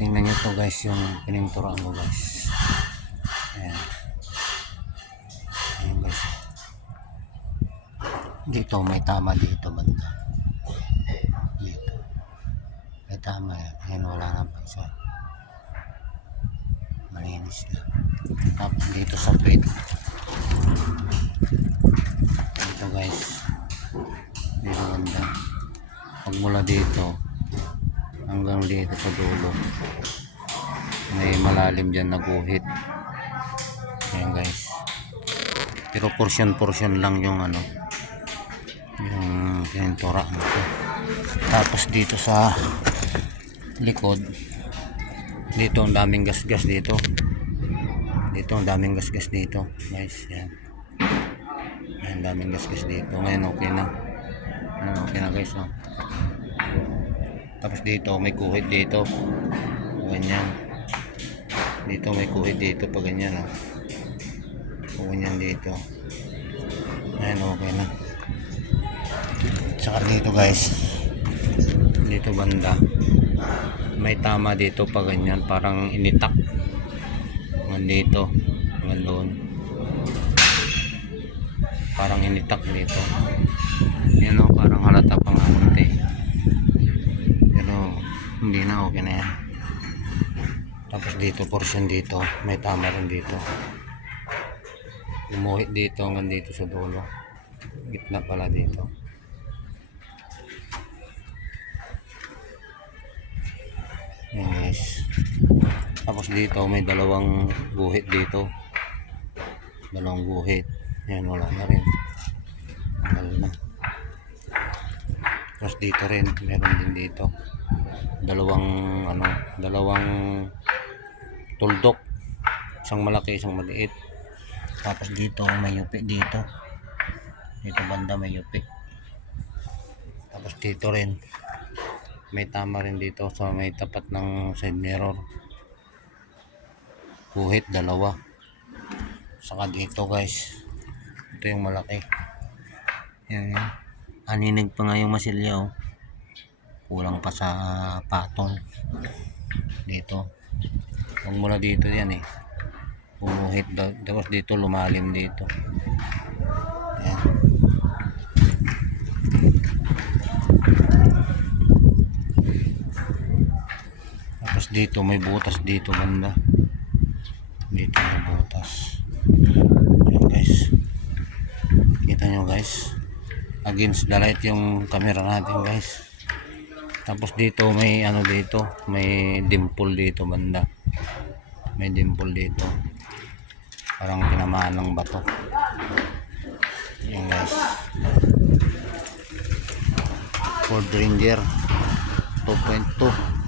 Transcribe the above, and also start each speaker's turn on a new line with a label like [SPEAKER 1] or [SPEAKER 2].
[SPEAKER 1] tingnan nyo to guys yung pininturan ko guys. Ayan. Ayan guys. Dito may tama dito banda. Dito. May tama yan. Ayan wala na pa isa. Malinis na. Tapos dito sa pit. Dito guys. Dito banda. Pag mula dito hanggang dito sa dulo. May malalim dyan na guhit. Ayan guys. Pero portion portion lang yung ano yung pintura nito. Tapos dito sa likod dito ang daming gasgas dito. Dito ang daming gasgas dito guys. Yan yan daming gasgas dito. Ngayon okay na. Ayan, okay na guys no? Tapos dito may kuhit dito. Ganyan. Dito may kuhit dito pag ganyan oh. Pag ganyan dito. Ayan okay na. Tsaka dito guys. Dito banda. May tama dito pag ganyan. Parang initak. Dito. Doon. Parang initak dito. Yan oh, parang halata pang ante pero hindi na okay na yan tapos dito portion dito may tama rin dito. Lumuhit dito hanggang dito sa dulo. Gitna pala dito. Yan guys. Tapos dito may dalawang guhit dito. Dalawang guhit. Yan wala na rin. Na. Tapos dito rin, meron din dito. Dalawang ano, dalawang tuldok. Isang malaki, isang maliit. Tapos dito may yupi dito. Dito banda may yupi. Tapos dito rin may tama rin dito sa may tapat ng side mirror. Kuhit dalawa. Saka dito guys. Ito yung malaki. Yan yan. Aninig pa nga yung masilya oh. Kulang pa sa patong. Dito. Huwag mula dito yan eh. Umuhit daw. Tapos dito lumalim dito. Ayan. Tapos dito may butas dito banda. Dito may butas. Ayan guys. Kita nyo guys against the light yung camera natin guys tapos dito may ano dito may dimple dito banda. May dimple dito. Parang pinamaan ng bato. Yan guys. Ford Ranger 2.2